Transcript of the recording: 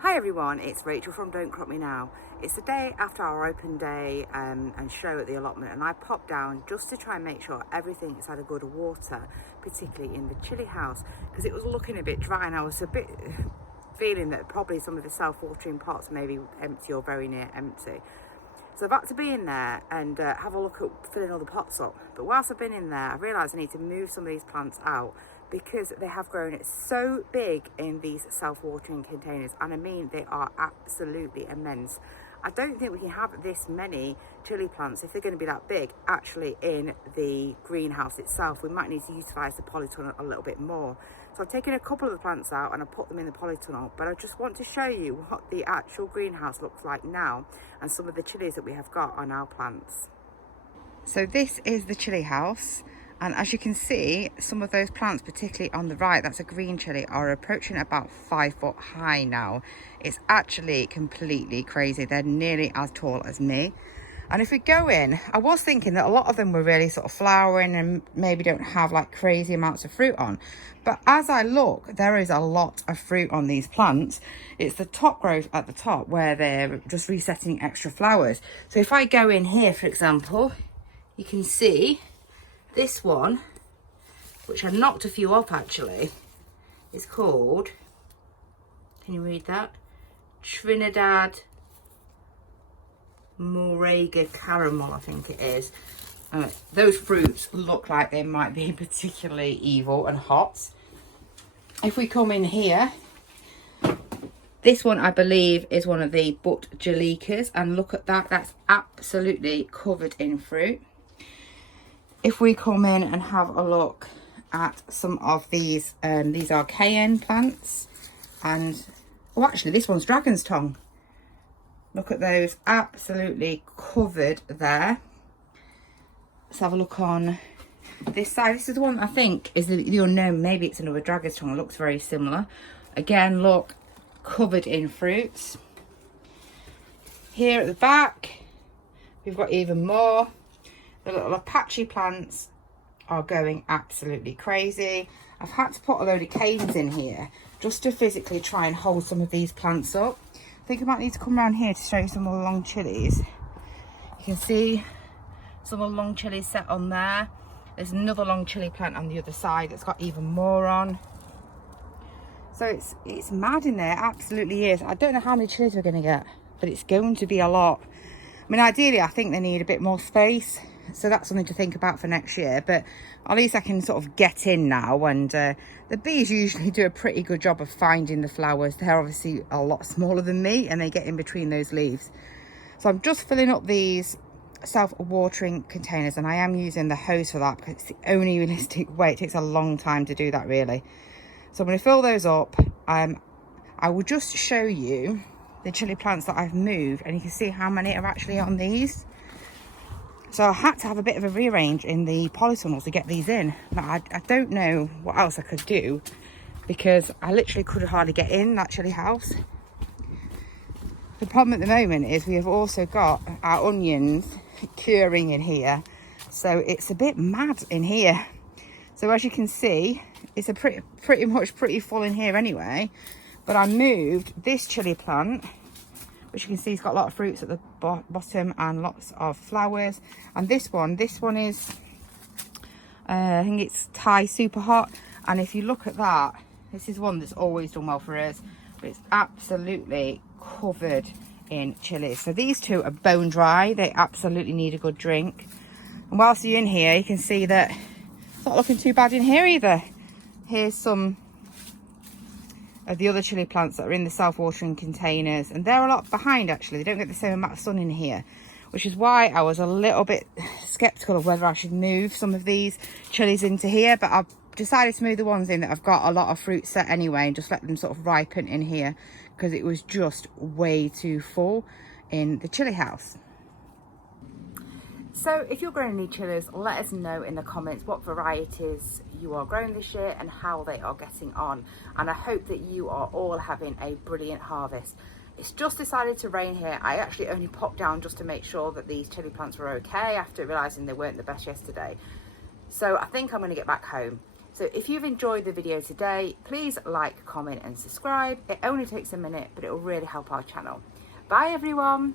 Hi everyone, it's Rachel from Don't Crop Me Now. It's the day after our open day and show at the allotment, and I popped down just to try and make sure everything has had a good water, particularly in the Chilli House, because it was looking a bit dry and I was a bit feeling that probably some of the self-watering pots may be empty or very near empty. So I've had to be in there and have a look at filling all the pots up. But whilst I've been in there, I realised I need to move some of these plants out because they have grown so big in these self-watering containers. And I mean, they are absolutely immense. I don't think we can have this many chilli plants, if they're going to be that big, actually in the greenhouse itself. We might need to utilise the polytunnel a little bit more. So I've taken a couple of the plants out and I put them in the polytunnel, but I just want to show you what the actual greenhouse looks like now and some of the chillies that we have got on our plants. So this is the chilli house, and as you can see, some of those plants, particularly on the right, that's a green chilli, are approaching about 5 foot high now. It's actually completely crazy. They're nearly as tall as me. And if we go in, I was thinking that a lot of them were really sort of flowering and maybe don't have like crazy amounts of fruit on. But as I look, there is a lot of fruit on these plants. It's the top growth at the top where they're just resetting extra flowers. So if I go in here, for example, you can see this one, which I knocked a few off actually, is called, can you read that? Trinidad Morega Caramel, I think it is. Those fruits look like they might be particularly evil and hot. If we come in here, this one I believe is one of the but Jalicas, and look at that, that's absolutely covered in fruit. If we come in and have a look at some of these are cayenne plants, and oh, actually this one's dragon's tongue. Look at those, absolutely covered there. Let's have a look on this side. This is the one I think is the unknown. Maybe it's another dragon's tongue. It looks very similar. Again, look, covered in fruits. Here at the back, we've got even more. The little Apache plants are going absolutely crazy. I've had to put a load of canes in here just to physically try and hold some of these plants up. I think I might need to come around here to show you some of the long chillies. You can see some of the long chillies set on there. There's another long chilli plant on the other side that's got even more on. So it's mad in there, absolutely is. I don't know how many chillies we're going to get, but it's going to be a lot. I mean, ideally, I think they need a bit more space. So that's something to think about for next year. But at least I can sort of get in now. And the bees usually do a pretty good job of finding the flowers. They're obviously a lot smaller than me and they get in between those leaves. So I'm just filling up these self-watering containers, and I am using the hose for that because it's the only realistic way. It takes a long time to do that, really. So I'm going to fill those up. I will just show you the chilli plants that I've moved, and you can see how many are actually on these. So I had to have a bit of a rearrange in the polytunnels to get these in. But I don't know what else I could do because I literally could hardly get in that chilli house. The problem at the moment is we have also got our onions curing in here. So it's a bit mad in here. So as you can see, it's a pretty much full in here anyway. But I moved this chilli plant, which you can see it's got a lot of fruits at the bottom and lots of flowers. And this one is, I think it's Thai Super Hot. And if you look at that, this is one that's always done well for us. But it's absolutely covered in chilies. So these two are bone dry. They absolutely need a good drink. And whilst you're in here, you can see that it's not looking too bad in here either. Here's some of the other chilli plants that are in the self-watering containers, and they're a lot behind actually. They don't get the same amount of sun in here, which is why I was a little bit skeptical of whether I should move some of these chilies into here, but I've decided to move the ones in that have got a lot of fruit set anyway and just let them sort of ripen in here because it was just way too full in the chilli house. So if you're growing any chillies, let us know in the comments what varieties you are growing this year and how they are getting on. And I hope that you are all having a brilliant harvest. It's just decided to rain here. I actually only popped down just to make sure that these chilli plants were okay after realising they weren't the best yesterday. So I think I'm going to get back home. So if you've enjoyed the video today, please like, comment and subscribe. It only takes a minute, but it will really help our channel. Bye everyone.